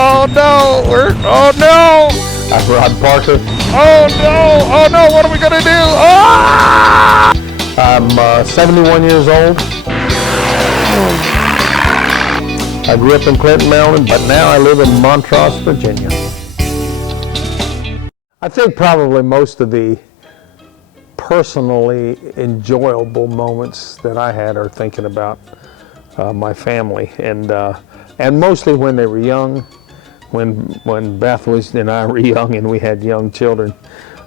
Oh no! Oh no! I'm Rod Parker. Oh no! Oh no! What are we gonna do? Ah! I'm 71 years old. I grew up in Clinton, Maryland, but now I live in Montrose, Virginia. I think probably most of the personally enjoyable moments that I had are thinking about my family, and mostly when they were young, when Beth and I were young and we had young children.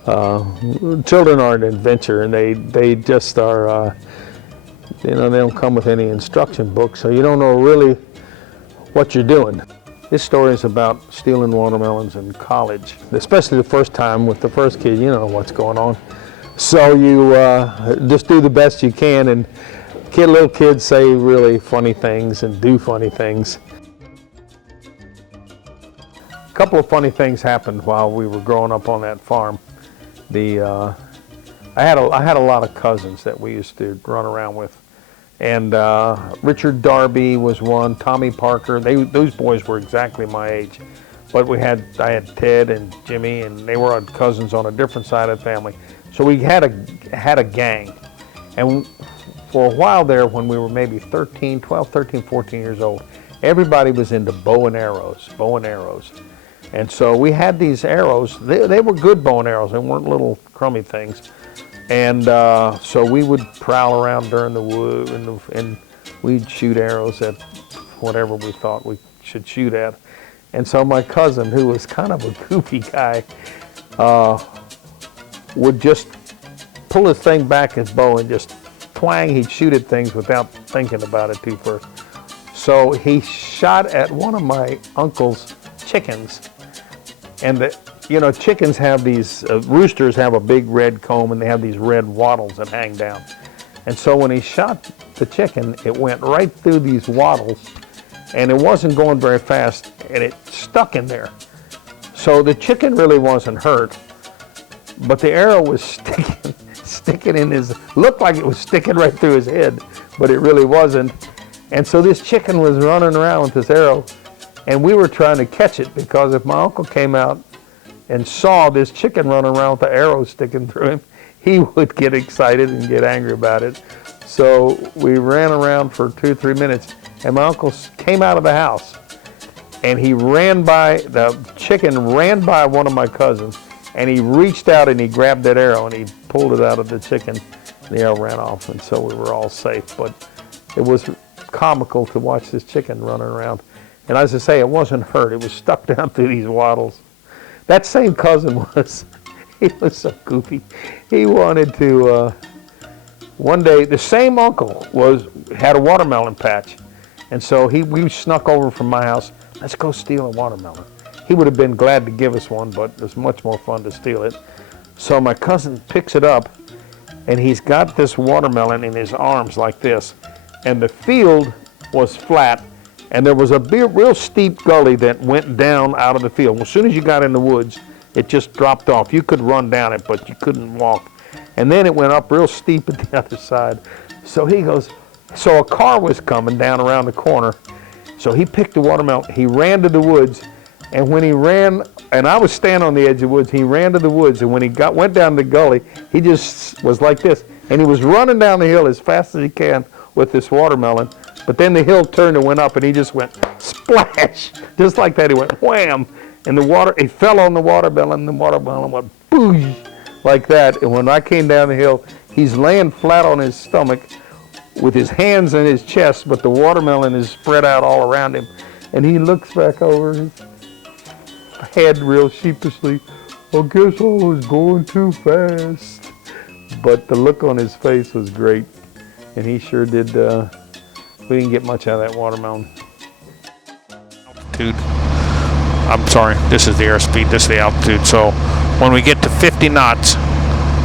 Children are an adventure, and they just are, they don't come with any instruction book, so you don't know really what you're doing. This story is about stealing watermelons in college, especially the first time with the first kid. You know what's going on. So you just do the best you can, and little kids say really funny things and do funny things. A couple of funny things happened while we were growing up on that farm. I had a lot of cousins that we used to run around with, and Richard Darby was one, Tommy Parker. Those boys were exactly my age, but I had Ted and Jimmy, and they were cousins on a different side of the family. So we had a gang, and for a while there, when we were maybe 12, 13, 14 years old, everybody was into bow and arrows. And so we had these arrows. They were good bow and arrows. They weren't little crummy things. And so we would prowl around during the wood, and we'd shoot arrows at whatever we thought we should shoot at. And so my cousin, who was kind of a goofy guy, would just pull his thing back, his bow, and just twang. He'd shoot at things without thinking about it too first. So he shot at one of my uncle's chickens. And chickens have these, roosters have a big red comb, and they have these red wattles that hang down. And so when he shot the chicken, it went right through these wattles, and it wasn't going very fast, and it stuck in there. So the chicken really wasn't hurt, but the arrow was sticking in looked like it was sticking right through his head, but it really wasn't. And so this chicken was running around with this arrow, and we were trying to catch it, because if my uncle came out and saw this chicken running around with the arrow sticking through him, he would get excited and get angry about it. So we ran around for 2 or 3 minutes, and my uncle came out of the house, and the chicken ran by one of my cousins, and he reached out and he grabbed that arrow and he pulled it out of the chicken, and the arrow ran off, and so we were all safe. But it was comical to watch this chicken running around. And as I say, it wasn't hurt. It was stuck down through these wattles. That same cousin he was so goofy. He wanted to, one day, the same uncle had a watermelon patch. And so we snuck over from my house. Let's go steal a watermelon. He would have been glad to give us one, but it was much more fun to steal it. So my cousin picks it up, and he's got this watermelon in his arms like this. And the field was flat, and there was a real steep gully that went down out of the field. Well, as soon as you got in the woods, it just dropped off. You could run down it, but you couldn't walk. And then it went up real steep at the other side. So a car was coming down around the corner. So he picked the watermelon, he ran to the woods, and when he ran, and I was standing on the edge of the woods, he ran to the woods, and when he went down the gully, he just was like this. And he was running down the hill as fast as he can with this watermelon. But then the hill turned and went up, and he just went splash, just like that. He went wham, and he fell on the watermelon, and the watermelon went boosh, like that. And when I came down the hill, he's laying flat on his stomach with his hands in his chest, but the watermelon is spread out all around him. And he looks back over his head real sheepishly. I guess I was going too fast. But the look on his face was great, and he sure did. We didn't get much out of that watermelon. Altitude. I'm sorry, this is the airspeed, this is the altitude. So when we get to 50 knots,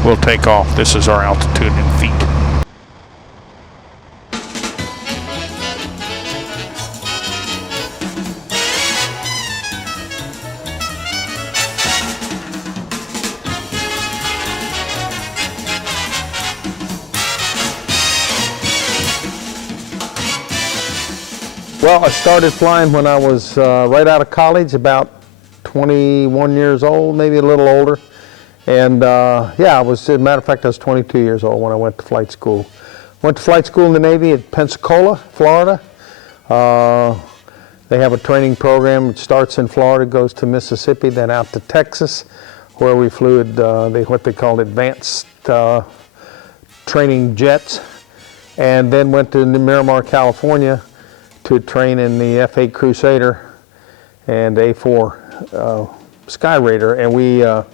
we'll take off. This is our altitude in feet. Well, I started flying when I was right out of college, about 21 years old, maybe a little older. And yeah, as a matter of fact, I was 22 years old when I went to flight school. Went to flight school in the Navy at Pensacola, Florida. They have a training program. It starts in Florida, goes to Mississippi, then out to Texas, where we flew at what they called advanced training jets, and then went to Miramar, California, to train in the F-8 Crusader and A-4 Sky Raider, and we or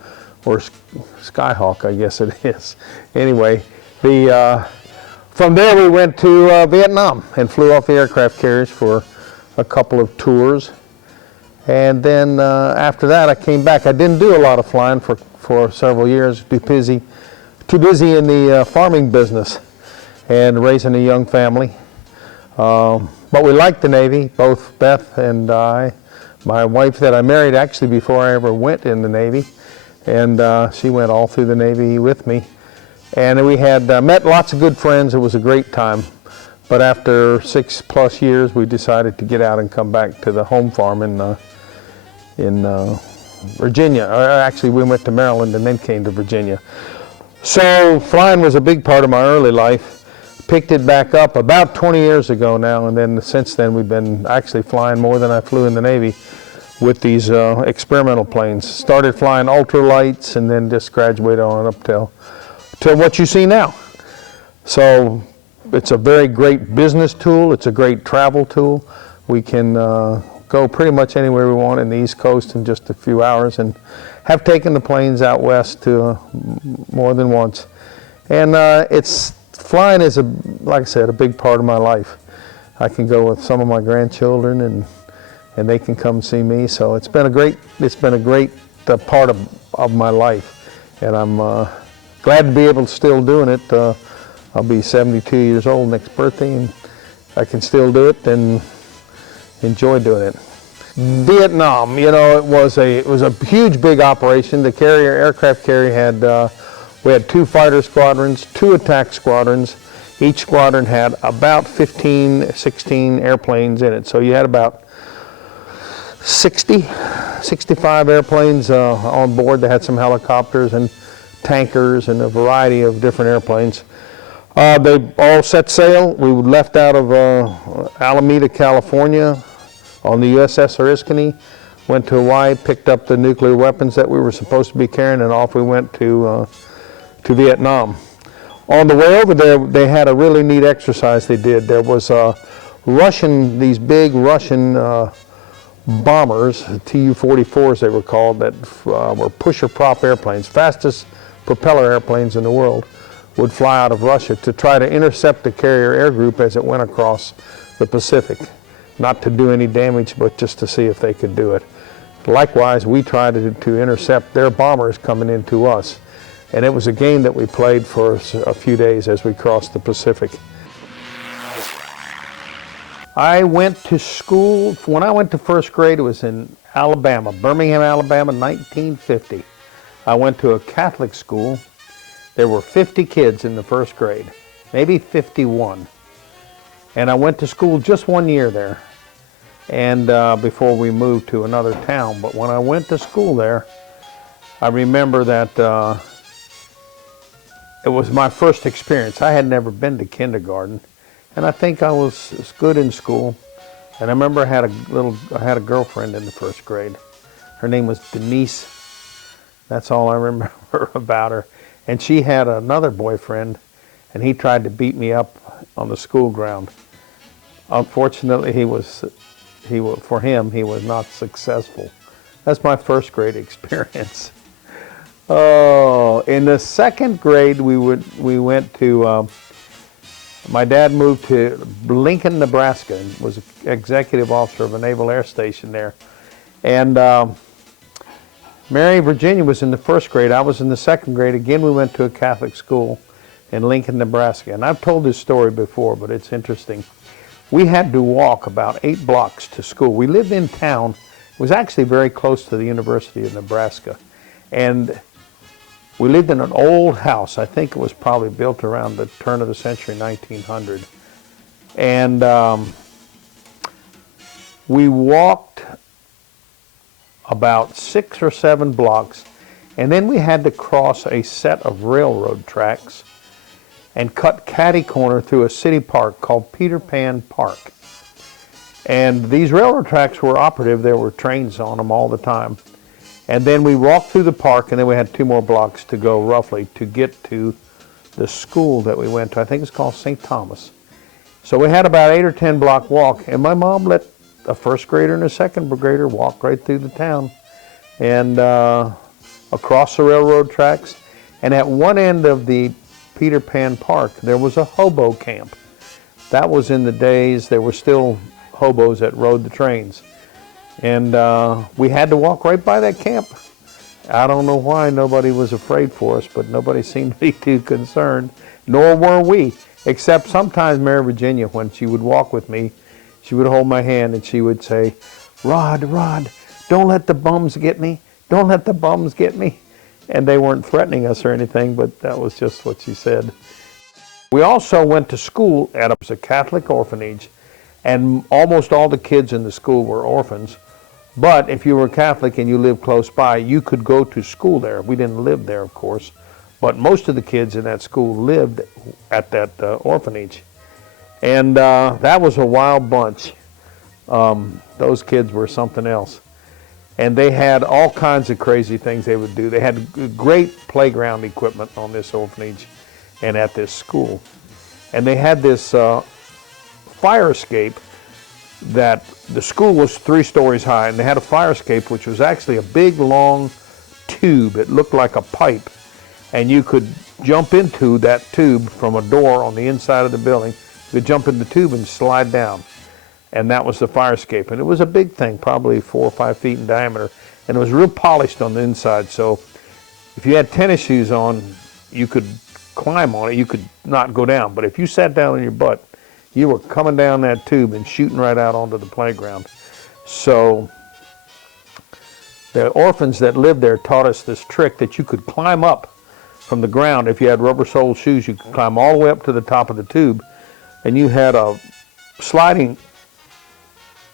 Skyhawk, I guess it is. Anyway, from there we went to Vietnam and flew off the aircraft carriers for a couple of tours, and then after that I came back. I didn't do a lot of flying for several years. Too busy in the farming business and raising a young family. But we liked the Navy, both Beth and I. My wife that I married actually before I ever went in the Navy, and she went all through the Navy with me. And we had met lots of good friends. It was a great time. But after 6+ years, we decided to get out and come back to the home farm in Virginia. Actually, we went to Maryland and then came to Virginia. So flying was a big part of my early life. Picked it back up about 20 years ago now, and then since then we've been actually flying more than I flew in the Navy with these experimental planes. Started flying ultralights and then just graduated on up till what you see now. So it's a very great business tool. It's a great travel tool. We can go pretty much anywhere we want in the East Coast in just a few hours, and have taken the planes out west to more than once. And flying is, like I said, a big part of my life. I can go with some of my grandchildren, and they can come see me. So it's been a great part of my life, and I'm glad to be able to still doing it. I'll be 72 years old next birthday, and I can still do it and enjoy doing it. Vietnam, you know, it was a huge, big operation. The aircraft carrier had. We had 2 fighter squadrons, 2 attack squadrons. Each squadron had about 15, 16 airplanes in it. So you had about 65 airplanes on board. They had some helicopters and tankers and a variety of different airplanes. They all set sail. We left out of Alameda, California on the USS Oriskany, went to Hawaii, picked up the nuclear weapons that we were supposed to be carrying, and off we went to Vietnam. On the way over there, they had a really neat exercise they did. There was these big Russian bombers, Tu-44s they were called, that were pusher-prop airplanes, fastest propeller airplanes in the world, would fly out of Russia to try to intercept the carrier air group as it went across the Pacific. Not to do any damage, but just to see if they could do it. Likewise, we tried to intercept their bombers coming into us. And it was a game that we played for a few days as we crossed the Pacific. I went to school, when I went to first grade, it was in Alabama, Birmingham, Alabama, 1950. I went to a Catholic school. There were 50 kids in the first grade, maybe 51. And I went to school just 1 year there, and before we moved to another town. But when I went to school there, I remember that it was my first experience. I had never been to kindergarten, and I think I was good in school. And I remember I had a girlfriend in the first grade. Her name was Denise. That's all I remember about her. And she had another boyfriend, and he tried to beat me up on the school ground. Unfortunately, for him, he was not successful. That's my first grade experience. Oh, in the second grade, we went to, my dad moved to Lincoln, Nebraska, and was executive officer of a naval air station there. And Mary, Virginia was in the first grade. I was in the second grade. Again, we went to a Catholic school in Lincoln, Nebraska. And I've told this story before, but it's interesting. We had to walk about 8 blocks to school. We lived in town. It was actually very close to the University of Nebraska. And we lived in an old house. I think it was probably built around the turn of the century, 1900. And We walked about 6 or 7 blocks, and then we had to cross a set of railroad tracks and cut catty corner through a city park called Peter Pan Park. And these railroad tracks were operative. There were trains on them all the time. And then we walked through the park, and then we had 2 more blocks to go roughly to get to the school that we went to. I think it's called St. Thomas. So we had about 8 or 10 block walk, and my mom let a first grader and a second grader walk right through the town and across the railroad tracks. And at one end of the Peter Pan Park, there was a hobo camp. That was in the days there were still hobos that rode the trains. And we had to walk right by that camp. I don't know why nobody was afraid for us, but nobody seemed to be too concerned, nor were we, except sometimes Mary Virginia, when she would walk with me, she would hold my hand and she would say, Rod, Rod, don't let the bums get me. Don't let the bums get me. And they weren't threatening us or anything, but that was just what she said. We also went to school at a Catholic orphanage, and almost all the kids in the school were orphans. But if you were Catholic and you lived close by, you could go to school there. We didn't live there, of course, but most of the kids in that school lived at that orphanage. And that was a wild bunch. Those kids were something else. And they had all kinds of crazy things they would do. They had great playground equipment on this orphanage and at this school. And they had this fire escape that the school was 3 stories high, and they had a fire escape which was actually a big long tube. It looked like a pipe, and you could jump into that tube from a door on the inside of the building. You could jump in the tube and slide down, and that was the fire escape. And it was a big thing, probably 4 or 5 feet in diameter, and it was real polished on the inside, so if you had tennis shoes on, you could climb on it. You could not go down, but if you sat down on your butt, you were coming down that tube and shooting right out onto the playground. So the orphans that lived there taught us this trick that you could climb up from the ground. If you had rubber-soled shoes, you could climb all the way up to the top of the tube, and you had a sliding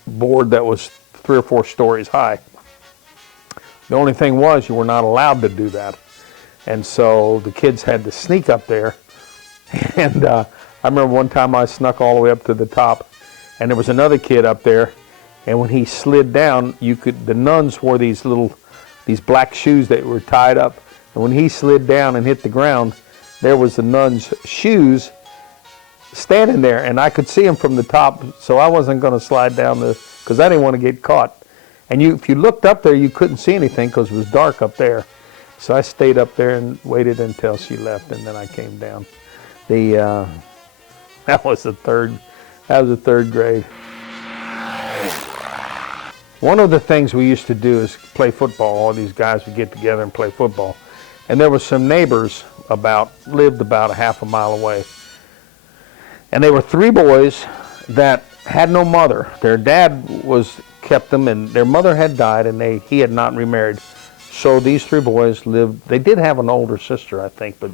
board that was 3 or 4 stories high. The only thing was you were not allowed to do that. And so the kids had to sneak up there. And I remember one time I snuck all the way up to the top, and there was another kid up there, and when he slid down, the nuns wore these black shoes that were tied up, and when he slid down and hit the ground, there was the nun's shoes standing there, and I could see him from the top, so I wasn't going to slide down because I didn't want to get caught. And if you looked up there, you couldn't see anything because it was dark up there. So I stayed up there and waited until she left, and then I came down. That was the third grade. One of the things we used to do is play football. All these guys would get together and play football. And there were some neighbors lived about a half a mile away. And they were 3 boys that had no mother. Their dad kept them, and their mother had died, and he had not remarried. So these 3 boys lived. They did have an older sister, I think, but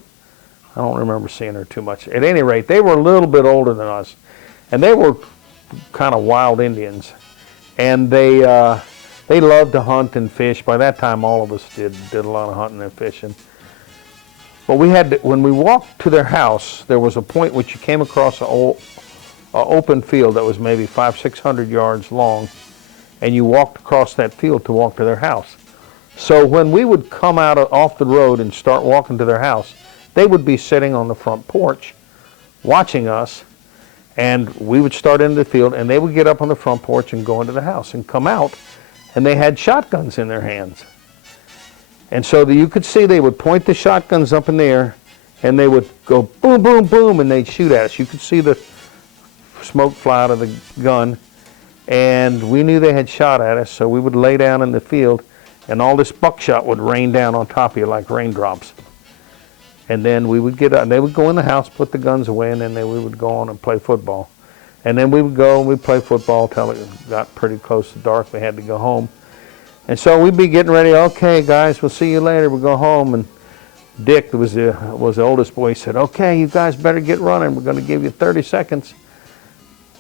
I don't remember seeing her too much. At any rate, they were a little bit older than us, and they were kind of wild Indians. And they loved to hunt and fish. By that time, all of us did a lot of hunting and fishing. But when we walked to their house, there was a point which you came across an open field that was maybe 500-600 yards long, and you walked across that field to walk to their house. So when we would come out off the road and start walking to their house, they would be sitting on the front porch watching us, and we would start into the field, and they would get up on the front porch and go into the house and come out, and they had shotguns in their hands. And so you could see they would point the shotguns up in the air, and they would go boom, boom, boom, and they'd shoot at us. You could see the smoke fly out of the gun, and we knew they had shot at us, so we would lay down in the field, and all this buckshot would rain down on top of you like raindrops. And then we would get up, and they would go in the house, put the guns away, and then we would go on and play football. And then we would go and we'd play football till it got pretty close to dark. We had to go home. And so we'd be getting ready. Okay, guys, we'll see you later. We'll go home. And Dick was the oldest boy. He said, okay, you guys better get running. We're going to give you 30 seconds.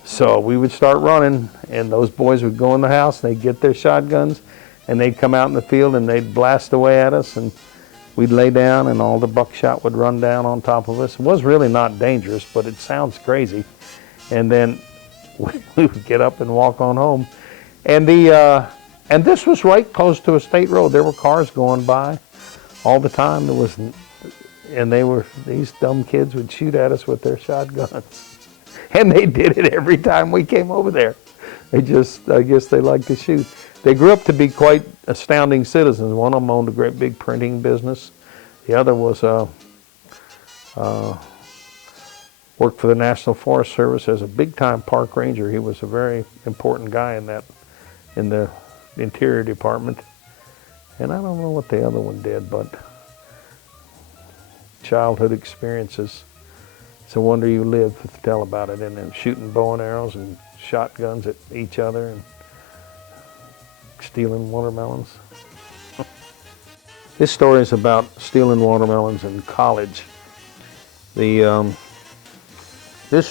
So we would start running, and those boys would go in the house, and they'd get their shotguns, and they'd come out in the field, and they'd blast away at us, and we'd lay down, and all the buckshot would run down on top of us. It was really not dangerous, but it sounds crazy. And then we would get up and walk on home. And and this was right close to a state road. There were cars going by all the time. These dumb kids would shoot at us with their shotguns. And they did it every time we came over there. I guess they liked to shoot. They grew up to be quite astounding citizens. One of them owned a great big printing business. The other was worked for the National Forest Service as a big-time park ranger. He was a very important guy in the Interior Department. And I don't know what the other one did, but childhood experiences. It's a wonder you live to tell about it. And then shooting bow and arrows and shotguns at each other and stealing watermelons. This story is about stealing watermelons in college. This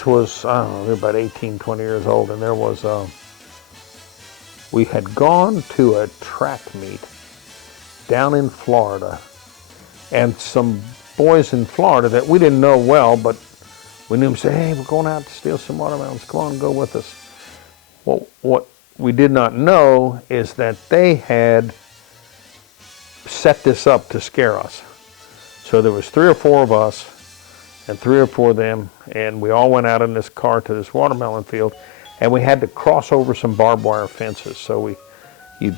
was, I don't know, we were about 18, 20 years old, and we had gone to a track meet down in Florida, and some boys in Florida that we didn't know well, but we knew them, say, hey, we're going out to steal some watermelons. Come on, go with us. Well, what we did not know is that they had set this up to scare us. So there was 3 or 4 of us and 3 or 4 of them, and we all went out in this car to this watermelon field, and we had to cross over some barbed wire fences. So you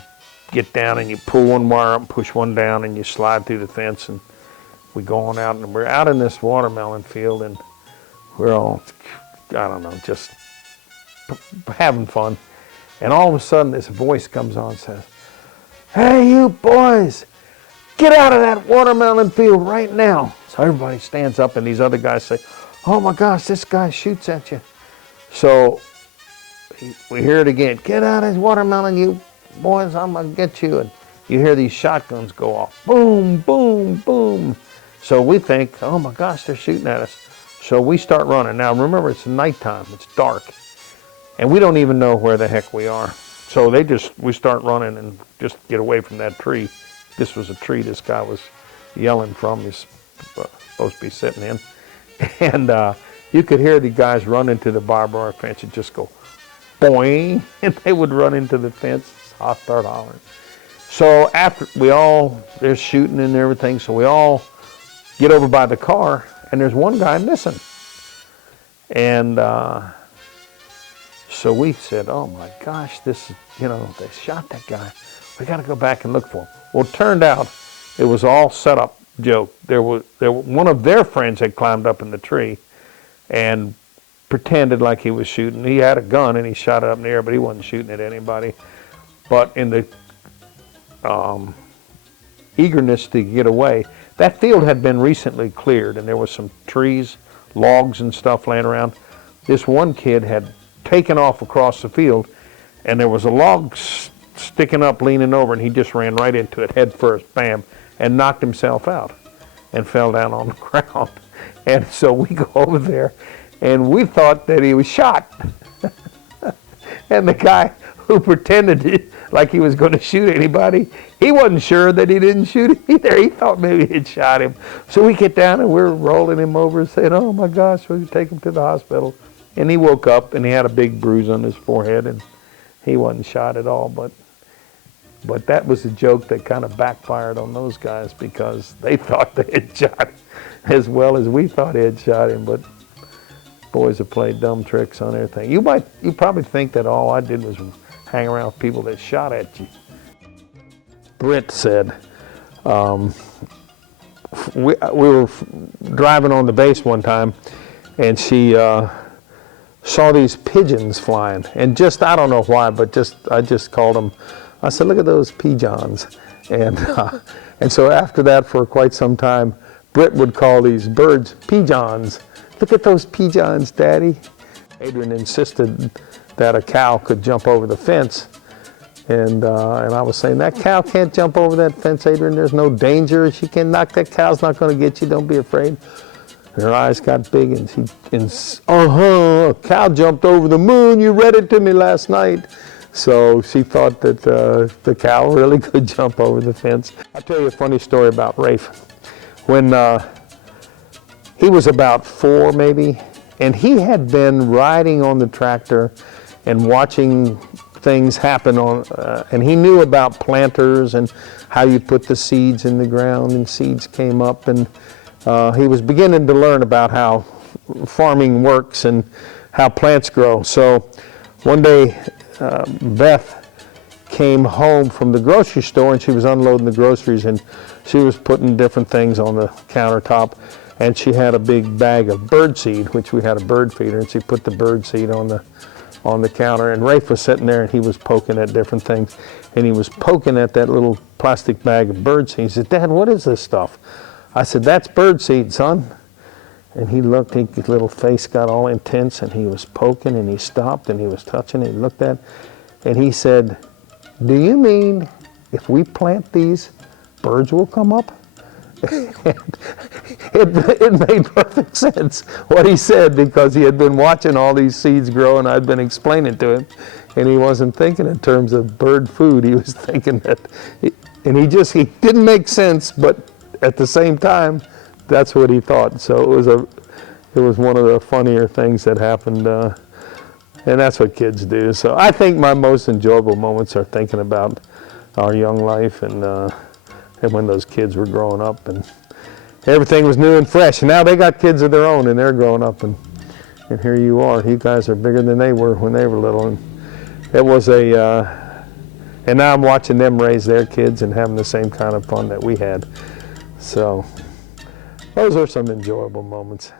get down and you pull one wire up and push one down, and you slide through the fence, and we go on out, and we're out in this watermelon field, and we're all, I don't know, just having fun. And all of a sudden this voice comes on and says, hey, you boys, get out of that watermelon field right now. So everybody stands up, and these other guys say, oh my gosh, this guy shoots at you. So we hear it again, get out of this watermelon, you boys, I'm gonna get you. And you hear these shotguns go off, boom, boom, boom. So we think, oh my gosh, they're shooting at us. So we start running. Now remember, it's nighttime, it's dark, and we don't even know where the heck we are. So we start running and just get away from that tree. This was a tree this guy was yelling from, he's supposed to be sitting in. And you could hear the guys run into the barbed wire fence and just go boing, and they would run into the fence. I'll start hollering. So after they're shooting and everything, so we all get over by the car, and there's one guy missing. And so we said, oh my gosh, they shot that guy. We got to go back and look for him. Well, it turned out it was all set up joke. One of their friends had climbed up in the tree and pretended like he was shooting. He had a gun and he shot it up in the air, but he wasn't shooting at anybody. But in the eagerness to get away, that field had been recently cleared, and there was some trees, logs and stuff laying around. This one kid had taken off across the field, and there was a log sticking up, leaning over, and he just ran right into it head first, bam, and knocked himself out and fell down on the ground. And so we go over there, and we thought that he was shot. And the guy who pretended like he was going to shoot anybody, he wasn't sure that he didn't shoot him either. He thought maybe he'd shot him. So we get down and we're rolling him over and saying, oh my gosh, we'll take him to the hospital. And he woke up and he had a big bruise on his forehead, and he wasn't shot at all. But that was a joke that kind of backfired on those guys, because they thought they had shot him as well as we thought they had shot him. But boys have played dumb tricks on everything. You probably think that all I did was hang around with people that shot at you. Britt said, we were driving on the base one time, and she saw these pigeons flying, and I don't know why, but I just called them. I said, look at those pigeons. And so after that, for quite some time, Britt would call these birds pigeons. Look at those pigeons, Daddy. Adrian insisted that a cow could jump over the fence. And I was saying, that cow can't jump over that fence, Adrian. There's no danger. She can knock, that cow's not going to get you. Don't be afraid. Her eyes got big, and a cow jumped over the moon. You read it to me last night. So she thought that the cow really could jump over the fence. I'll tell you a funny story about Rafe. When he was about 4 maybe, and he had been riding on the tractor and watching things happen and he knew about planters and how you put the seeds in the ground and seeds came up, and he was beginning to learn about how farming works and how plants grow. So one day Beth came home from the grocery store, and she was unloading the groceries, and she was putting different things on the countertop, and she had a big bag of bird seed, which we had a bird feeder, and she put the bird seed on the counter, and Rafe was sitting there, and he was poking at different things, and he was poking at that little plastic bag of bird seed. He said, "Dad, what is this stuff?" I said, "That's bird seed, son." And he looked, his little face got all intense, and he was poking, and he stopped, and he was touching it, he looked at it, and he said, "Do you mean if we plant these, birds will come up?" It made perfect sense what he said, because he had been watching all these seeds grow, and I'd been explaining to him, and he wasn't thinking in terms of bird food. He was thinking that, and he didn't make sense, but at the same time, that's what he thought. So it was one of the funnier things that happened, and that's what kids do. So I think my most enjoyable moments are thinking about our young life and when those kids were growing up, and everything was new and fresh. And now they got kids of their own, and they're growing up, and here you are. You guys are bigger than they were when they were little, and it was and now I'm watching them raise their kids and having the same kind of fun that we had. So those are some enjoyable moments.